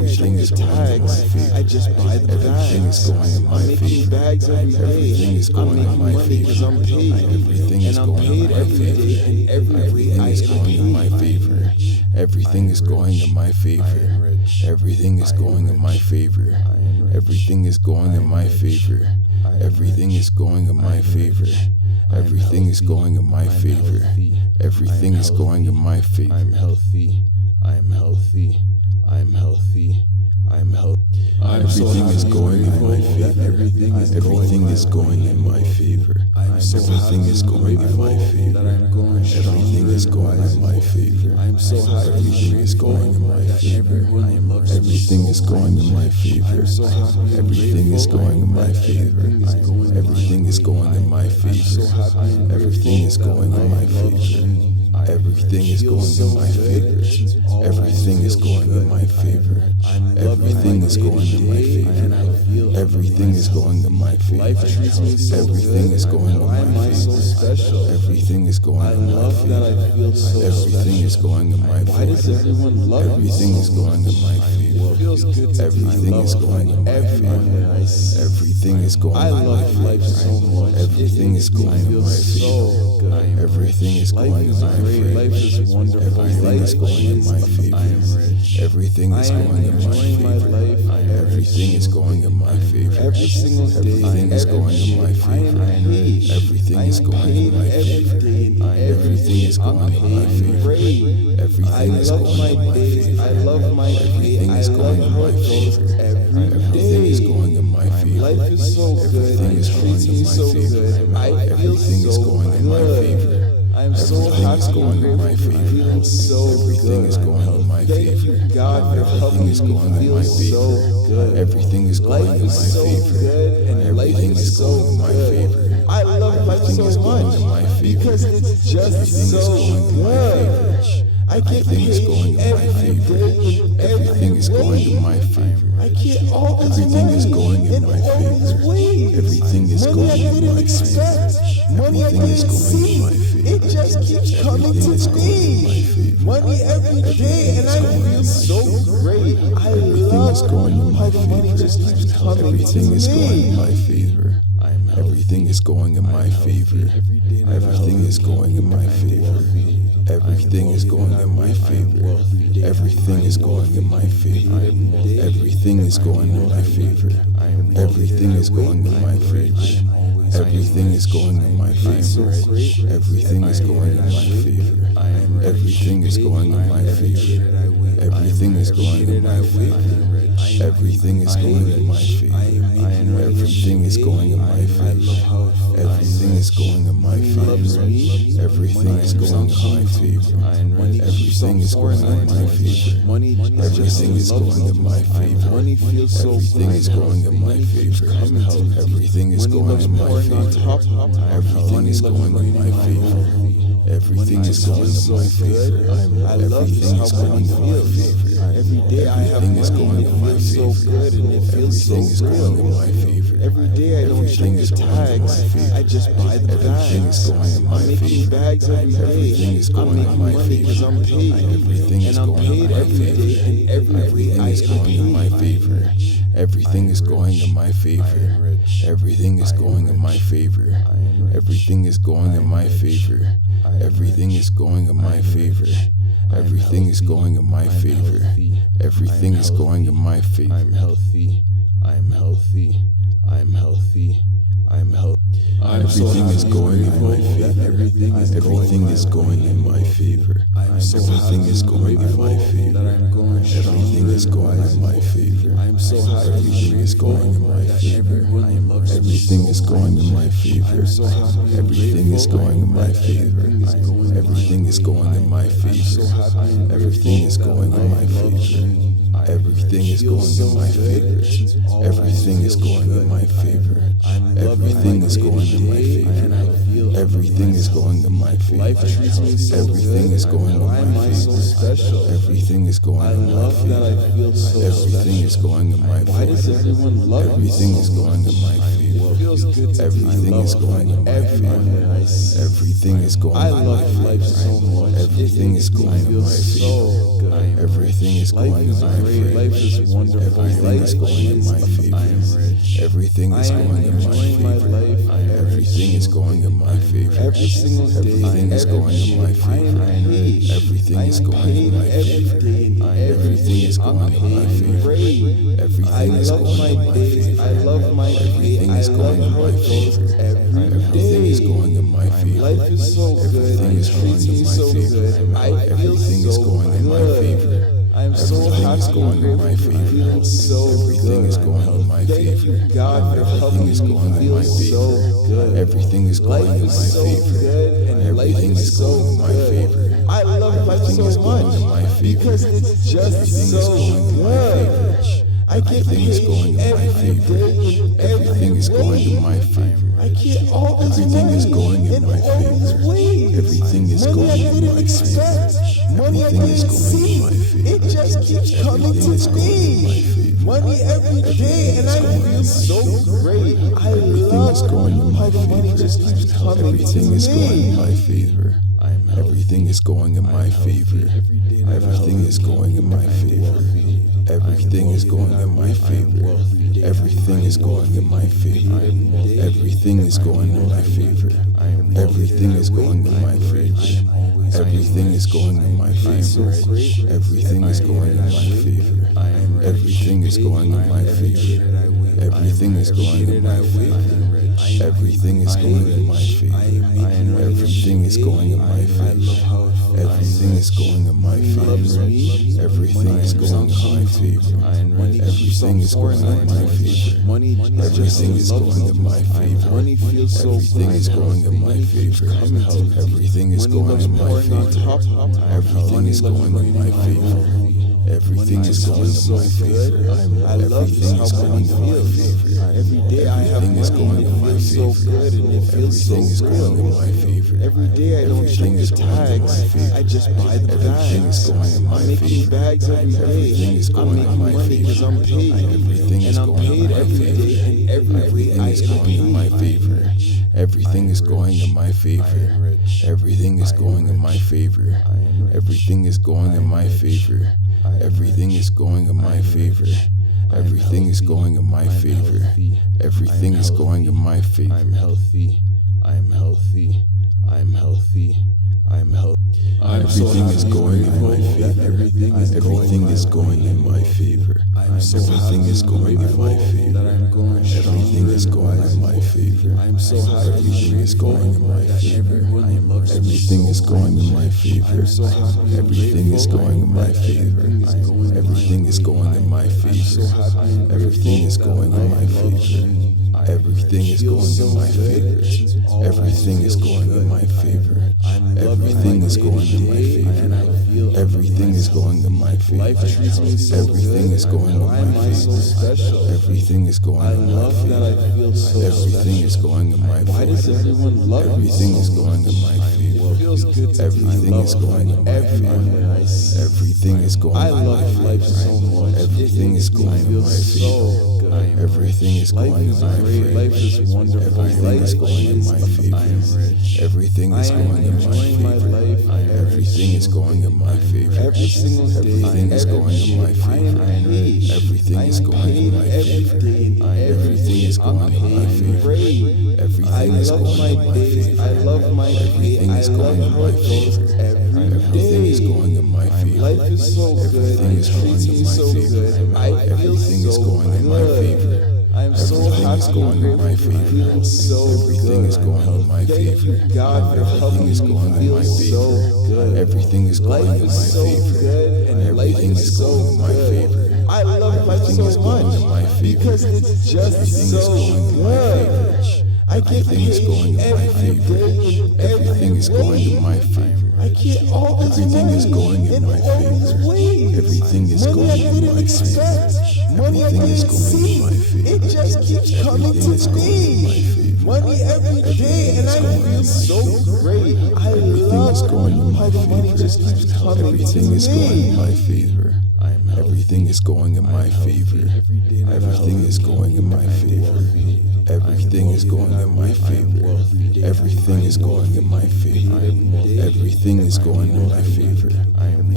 Everything is going in my favor. I just buy the Everything is bags. going in my I'm making favor. bags every day. Everything is going in my money 'cause favor. I'm paid. Everything is And I'm going in paid my every favor. day, and every Everything I is am going in my paid. favor. Everything is going in my favor. Everything is going in my favor. Everything is going in my favor. Everything is going in my favor. Everything is going in my favor. Everything is going in my favor. I'm healthy. I'm healthy. I'm healthy. I'm healthy. Everything is going in my favor. Everything is going in my favor. Everything is going in my favor. Everything is going in my favor. I'm so happy. Everything is going in my favor. Everything is going in my favor. Everything is going in my favor. Everything is going in my favor. Everything is going in my favor. Everything is going in my favor. Everything is going in my favor. Everything is going in my favor. Everything is going in my favor. Everything is going in my favor. Everything is going in my favor. Everything is going in my favor. Everything is going in my favor. Everything is going in my favor. Everything is going in my favor. Everything is going in my favor. Everything is going in my favor. Life is wonderful. Everything is going in my favor. Everything is going in my favor. Everything is going in my favor. Every single day. Everything is going in my favor. Everything is going in my favor. Everything is going in my favor. Everything is going in my favor. I love my Everything is going in my favor. Everything is going in my favor. Life is so good. Everything is going in my favor. Everything is going in my favor. I'm so Everything is happy. going in my favor. So Everything is going in my favor. God for Everything helping is me going in feel my so favor. good. Everything is going Life in my is so favor. good, and life Everything is is so going in my good. favor. I love life Everything is so going much in my favor. because it's just Everything is so going in my favor. good. I get Everything is going in my favor. Everything is going in my favor. I get all this Everything is money going in my all these favor. ways. Everything is Money going I in didn't my expect. favor. Money I Everything is didn't going in see. my favor. It just keeps coming Everything to is going in my me. favor. Money every day, and I feel so great. I Everything is love going in how my the money favor. just keeps coming to Everything is going in me. my favor. Everything is going in my favor. Everything is going in my favor. Everything is going in my favor. Everything is going in my favor. Everything is going in my favor. Everything is going in my favor. Everything is going in my favor. Everything is going in my favor. Everything is going in my favor. Everything is going in my favor. Everything is going in my favor. Everything is going in my favor. Everything is going in my favor. Everything is going in my favor. Everything is going in my favor. Everything is going in my favor. Money feels so Everything is going in my favor. Everything is going in my favor. Everything is going in my favor. Everything is going in my favor. I love Everything how is money going in my feels. favor. Every day I have Everything is money, going it in my feels so favor. good and it feels so Everything is going in real. my favor. Every day I don't Everything check is the going in my tags. favor. I just buy the Everything bags. is going in my I'm making favor. bags every day. Everything is I'm going in making my money because favor. I'm paid. Everything is And I'm going in paid my every day, favor. and every Everything I is going in my favor. Everything is going in my favor. Everything is going in my favor. Everything is going in my favor. Everything is going in my favor. Everything is going in my favor. Everything is going in my favor. I'm healthy. I'm healthy. I'm healthy. I'm healthy. Everything is going in my favor. Everything is going in my favor. Everything is going in my favor. Everything is going in my favor. Everything is going in my favor. Everything is going in my favor. Everything is going in my favor. Everything is going in my favor. Everything is going in my favor. Everything is going in my favor. Everything is going in my favor. Everything is going in my favor. Everything is going in my favor. Everything is going in my favor. Everything is going in my favor. Everything is going in my favor. Everything is going in my favor. Everything is going in my favor. Everything is going in my favor. Everything is going in my favor. Everything is going in my favor. Life is wonderful. Everything is going in my favor. Everything is going in my favor. Everything is going in my favor. Every single day. Everything is going in my favor. Everything is going in my favor. Everything is going in my favor. Everything is going in my favor. I love my Everything is going in my favor. Everything is going in my favor. Life is so good. Everything is going in my favor. Everything is going in my favor. I'm so happy going in my favor. Everything is going in my favor. Everything is going in my favor. Everything is going in my favor. Everything is going in my favor. I love life so much because it's just so good. I get Everything is going in my favor. Everything is going in my favor. I get all this Everything is going in my favor. Everything is going in my favor. Money I Everything is didn't going in see, my favor. it just keeps coming Everything is to going in my me. favor. Money every day, and I feel so great. I Everything is love going in how my the money favor. just keeps coming to Everything is going in me. my favor. Everything is going in my favor. Everything is going in my favor. Everything is going in my favor. Everything is going in my favor. Everything is going in my favor. Everything is going in my favor. Everything is going in my favor. Everything is going in my favor. Everything is going in my favor. Everything is going in my favor. Everything is going in my favor. Everything is going in my favor. Everything is going in my favor. Everything is going in my favor. Everything is going in my favor. Money, Everything is going in my favor. money feels so Everything is going in my favor. Everything is going in my favor. Everything is going in my favor. Everything is going in my favor. I love Everything is how going money in my feels. favor. Every day I have Everything is going money, in it my feels so favor. good and it feels so Everything is going in real. my favor. Every day I don't check Everything the is going in my tags, favor. I just buy the Everything is bags. going in my I'm making favor. bags every Everything day. is I'm going in making my money because I'm favor. paid. Everything is And I'm going in paid my every favor. day, and every Everything day I is going in my favor. Everything is going in my favor. Everything is going in my favor. Everything is going in my favor. Everything is going in my favor. Everything is going in my favor. Everything is going in my favor. I'm healthy. I'm healthy. I'm healthy. I'm healthy. Everything is going in my favor. Everything is going in my favor. Everything is going in my favor. Everything is going in my favor. Everything is going in my favor. Everything is going in my favor. Everything is going in my favor. Everything is going in my favor. Everything is going in my favor. Everything is going in my favor. Everything is going in my favor. Everything is going in my favor. Everything is going in my favor. Everything is going in my favor. Everything is going in my favor. Everything is going in my Why does favor. everyone love me Everything so is much? going in my favor. Feels good to Everything is going in my favor. Everything is going I in my love life favor. so much. Everything is going in my feels so favor. good. Everything is Life going in is my great. favor. Life is wonderful. Everything is going in my favor. Everything is going in my favor. Everything is going in my favor. Every single day, Everything is going in my favor. Everything is going in my favor. Everything is going in my favor. Everything is going in my favor. I love my Everything is going in my favor. Everything is going in my favor. Life is so good. Everything is going in my favor. Everything is going in my favor. I'm so Everything is happy. going in my favor. So Everything is going in my favor. God for Everything helping is me going in feel my so favor. good. Everything is going Life in my is so favor. good and life Everything is is going in so my good. favor. I love life Everything is so going in my much favor. because it's just Everything is so going in my favor. good. I get Everything is going in my favor. Everything is going in my favor. I get all this Everything is money going in my all these favor. ways. Everything is Money going I in didn't my expect. favor. Money I Everything is didn't going in see. my favor. It just keeps coming Everything is to going in my me. favor. Money every day, and I feel so great. I Everything is love going in how my the money favor. just keeps coming to Everything is going in me. my favor. Everything is going in my favor. Everything is going in my favor. Everything is going in my favor. Everything is going in my favor. Everything is going in my favor.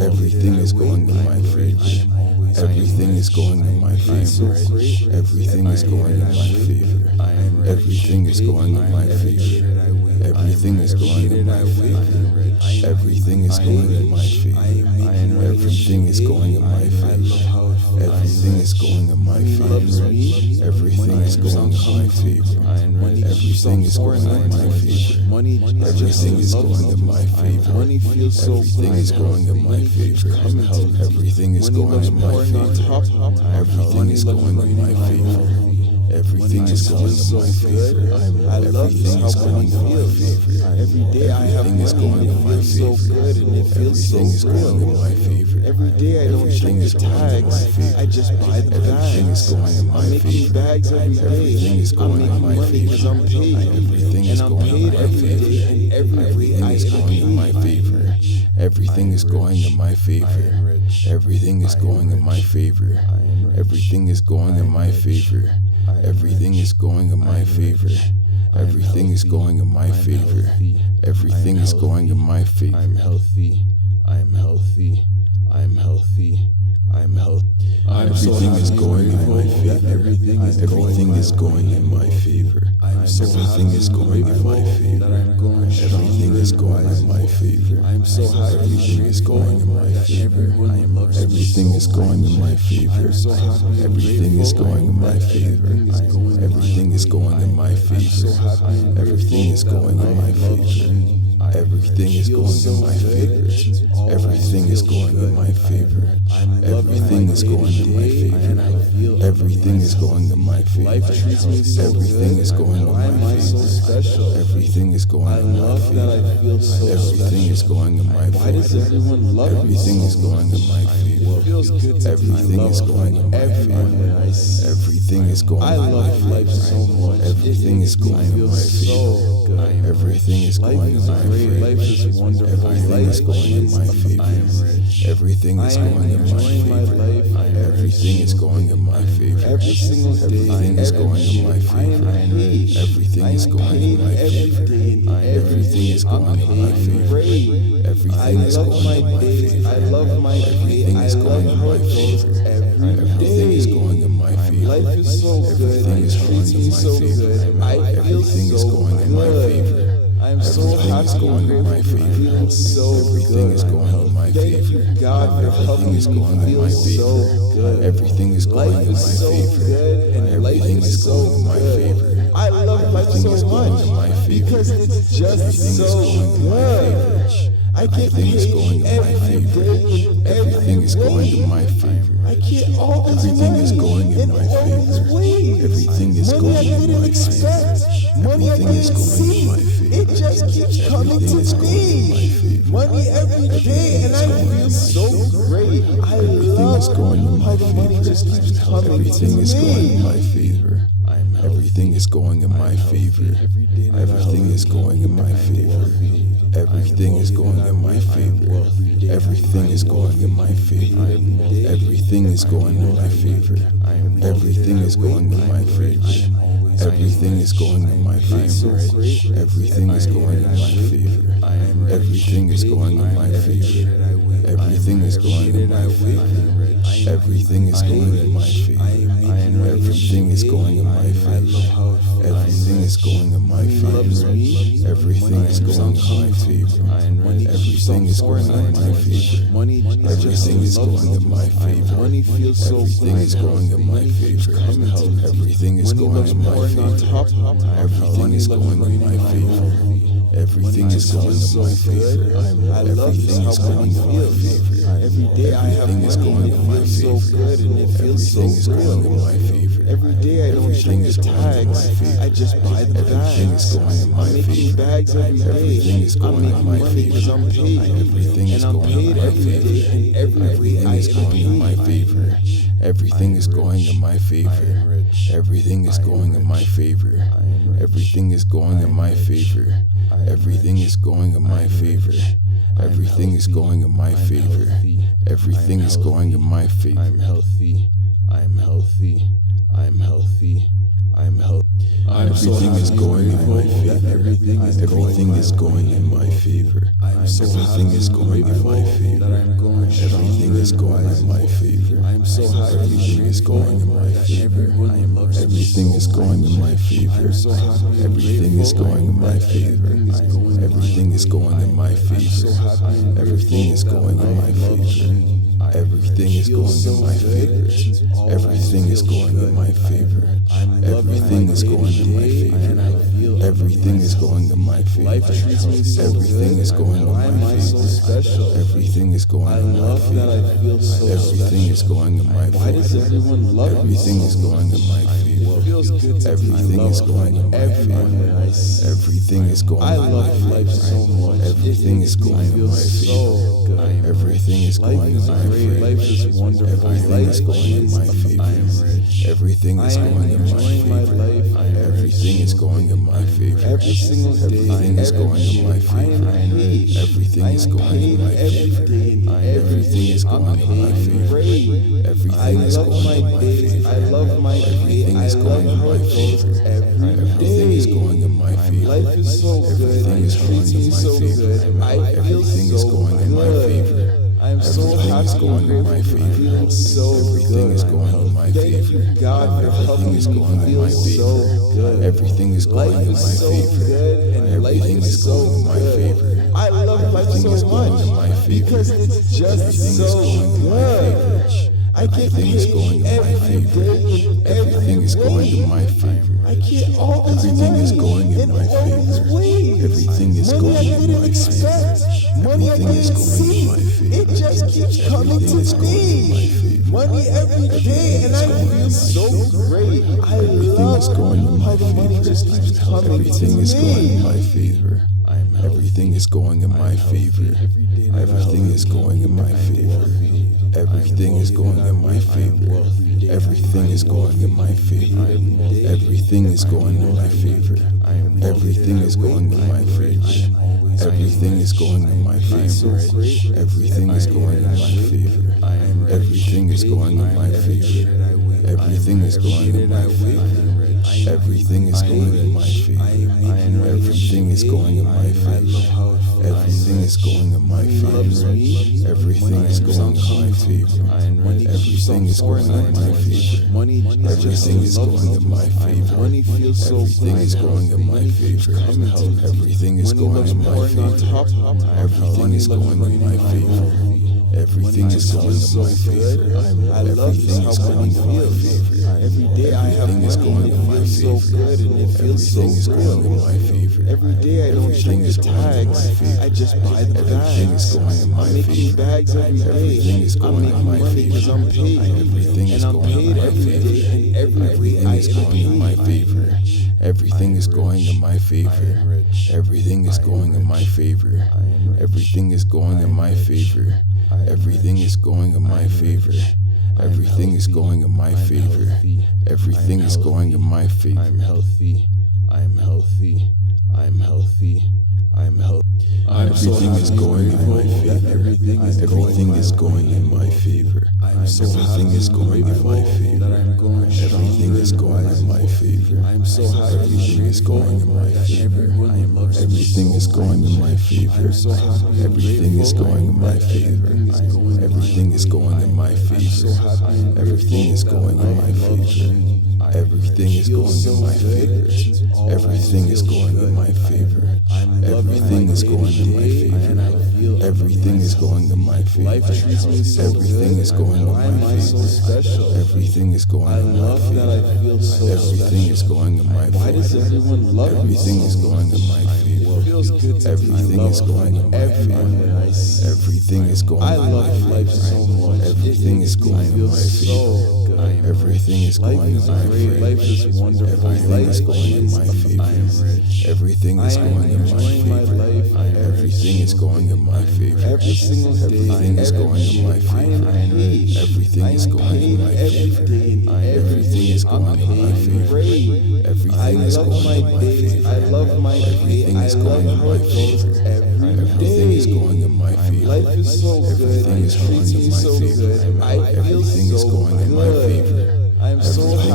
Everything is going in my favor. Everything is going in my favor. Everything is going in my favor. Everything is going in my favor. Everything is going in my favor. Everything is going in my favor. Everything is going in my favor. Everything is going in my favor. Everything is going in my favor. Everything is going in my favor. Everything is going in my favor. Everything is going in my favor. Everything is going in my favor. Everything is going in my favor. Everything is going in my favor. I love how money feels. Every day I have money, it feels so good and it feels so real. Every day I don't check the tags, I just buy the bags. I'm making bags every day. I'm making money because I'm paid, and I'm paid every day, and every day I in my favor. Everything is going in my favor. Everything is going in my favor. Everything is going in my favor. Everything is going in my favor. Everything is going in my favor. Everything is going in my favor. I'm healthy. I'm healthy. I'm healthy. I'm healthy. Everything is going in my favor. Everything is going in my favor. Everything is going in my favor. Everything is going in my favor. I'm so happy. Everything is going in my favor. Everything is going in my favor. Everything is going in my favor. Everything is going in my favor. Everything is going in my favor. Everything is going in my favor. Everything is going in my favor. Everything is going in my favor. Everything is going in my favor. Everything is going in my favor. Everything is going in my favor. Everything is going in my favor. Everything is going in my favor. Everything is going in my favor. Everything is going in my favor. Everything is going in my favor. Everything is going in my favor. Life is wonderful. Everything is going in my favor. Everything is going in my favor. Everything is going in my favor. Every single day, everything is going in my favor. Everything is going in my favor. Everything is going in my favor. Everything is going in my favor. I love my Everything is going in my favor. Everything is going in my favor. Life is so good. Everything is going in my favor. Everything is going in my favor. I'm so happy and grateful. It feels so Everything is going in my favor. Thank you, God, for helping me feel so good. Everything is going Life in my is so favor. good and life Everything is is so going in my favor. good. I love life Everything is so going in my much favor. because it's just Everything is so going in my favor. good. I get Everything is going paid in my every favor. day, Everything is going in my favor. I get all this Everything is going in my all these favor. ways. Everything is Money I going in didn't my expect. favor. Money I Everything is didn't going in see. my favor. It just keeps coming Everything is to going in my me. favor. Money every day, and I feel so great. I Everything is going in love how my the money favor. just keeps coming to Everything is going in me. my favor. Everything is going in my favor. Everything is going in my favor. Everything is going in my favor. Everything is going in my favor. Everything is going in my favor. Everything is going in my favor. Everything is going in my favor. Everything is going in my favor. Everything is going in my favor. Everything is going in my favor. Everything is going in my favor. Everything is going in my favor. Everything is going in my favor. Everything is going in my favor. Everything is going in my favor. Everything is going in my favor. Money feels so Everything is going in my favor. Everything is going in my favor. Everything is going in my favor. Everything is going in my favor. Everything is going in my favor. Every day I have Everything is going in my money, it feels so favor. good and it feels so Everything is going in real. my favor. Every day I don't check Everything the is going in my tags, favor. I just buy the Everything is bags. going in my I'm making favor. bags every day. Everything is I'm going in making my money because favor. I'm paid, Everything is and I'm going in paid my every favor. day, and every Everything I is going in my favor. Everything is going in my favor. Everything is going in my favor. Everything is going in my favor. Everything is going in my favor. Everything is going in my favor. Everything is going in my favor. I'm healthy. I'm healthy. I'm healthy. I'm healthy. Everything is going in my favor. Everything is going in my favor. Everything is going in my favor. Everything is going in my favor. Everything is going in my favor. Everything is going in my favor. Everything is going in my favor. Everything is going in my favor. Everything is going in my favor. Everything is going in my favor. Everything is going in my favor. Everything is going in my favor. Everything is going in my favor. Everything is going in my favor. Everything is going in my favor. Everything is going in my favor. Everything is going in my favor. Everything is going in my favor. Everything is going in my favor. Everything is going in my favor. Everything is going in my favor. Life is wonderful. Everything is going in my favor. Everything is going in my favor. Everything is going in my favor. Every single day, everything is going in my favor. Everything is going in my favor. Everything is going in my favor. Everything is going in my favor. I love my everything is going in my favor. Everything is going in my favor. Life is so good. Everything is going in my favor. Everything is going in my favor. I'm so happy going in my favor. Everything is going in my favor. God, everything is going in my favor. Everything is going in my favor. Everything is going in my favor. I love life so much because it's just so good. I get going in my favor. Everything is going in my favor. I get all this Everything is going in my favor. Everything is going in my favor. Everything is going in my favor. It just keeps coming to me. Money every day, and I feel so great. I love how the money just keeps coming Everything is going in my favor. Everything is going in my favor. Everything is going in my favor. Everything is going in my favor. Everything is going in my favor. Everything is going in my favor. Everything is going in my favor. Everything is going in my favor. Everything is going in my favor. Everything is going in my favor. Everything is going in my favor. Everything is going in my favor. Everything is going in my favor. Everything is going in my favor. Everything is going in my favor. Everything is going in my favor. Everything is going in my favor. Money feels so Everything is going in my favor. Everything is going in my favor. Everything is going in my favor. Everything is going in my favor. Everything is going in my favor. Every day I have Everything is going in my so favor. good and it feels so Everything is going in my favor. Every day I don't check the tags. I just buy the Everything is bags. going in my I'm making favor. bags every day. Everything is I'm going in making my money because favor. I'm paid. Everything is And I'm going in paid my every favor. day. And every Everything is going in my favor. Everything is going in my favor. Everything is going in my favor. Everything is going in my favor. Everything is going in my favor. Everything is going in my favor. Everything is going in my favor. I'm healthy. I'm healthy. I'm healthy. I'm healthy. Everything is going in my favor. Everything is going in my favor. Everything is going in my favor. Everything is going in my favor. Everything is going in my favor. Everything is going in my favor. Everything is going in my favor. Everything is going in my favor. Everything is going in my favor. Everything is going in my favor. Everything is going in my favor. Everything is going in my favor. Everything is going in my favor. Everything is going in my favor. Everything is going in my favor. Everything is going in my favor. Everything is going in my favor. Everything is going in my favor. Everything is going in my favor. Everything is going in my favor. Everything is going in my favor. Life is wonderful. Everything is going in my favor. Everything is going in my favor. Everything is going in my favor. Every single day, Everything is going in my favor. Everything is going in my favor. Everything is going in my favor. Everything is going in my favor. I love my Everything is going in my favor. Everything is going in my favor. Life is so good. Everything is going in my favor. I feel Everything is so going in my good. favor. I'm so Everything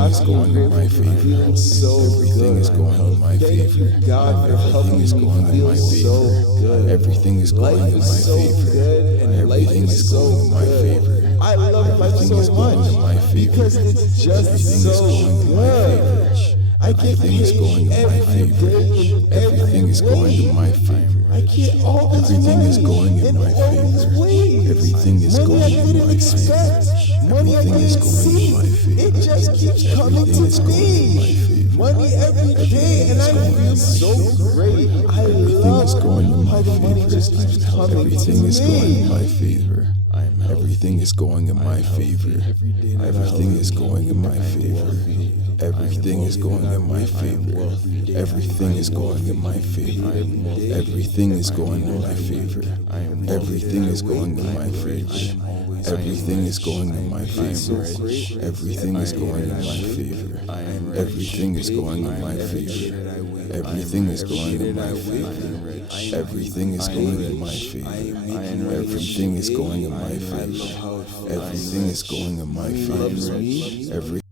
is going in my favor. Everything is going in my favor. Everything is going in my favor. Everything is going in my favor. Everything is going in my favor. I love life so much because it's just so good. I get paid every day. Everything is going in my favor. I get all this Everything is money going in in my all these favor. ways. Everything is Money going I in didn't my expect. favor. Money I Everything is didn't going in see. my favor. It just keeps coming Everything is to going in my me. favor. Money every day, and I feel so great. I Everything is love going in how my the money favor. just keeps coming to Everything is going in me. my favor. Everything is going in my favor. Everything is going in my favor. Everything is going in my favor. Everything is going in my favor. Everything is going in my favor. Everything is going in my favor. Everything is going in my favor. Everything is going in my favor. Everything is going in my favor. Everything is going in my favor. Everything is going in my favor. Everything is going in my favor. Everything is going in my favor.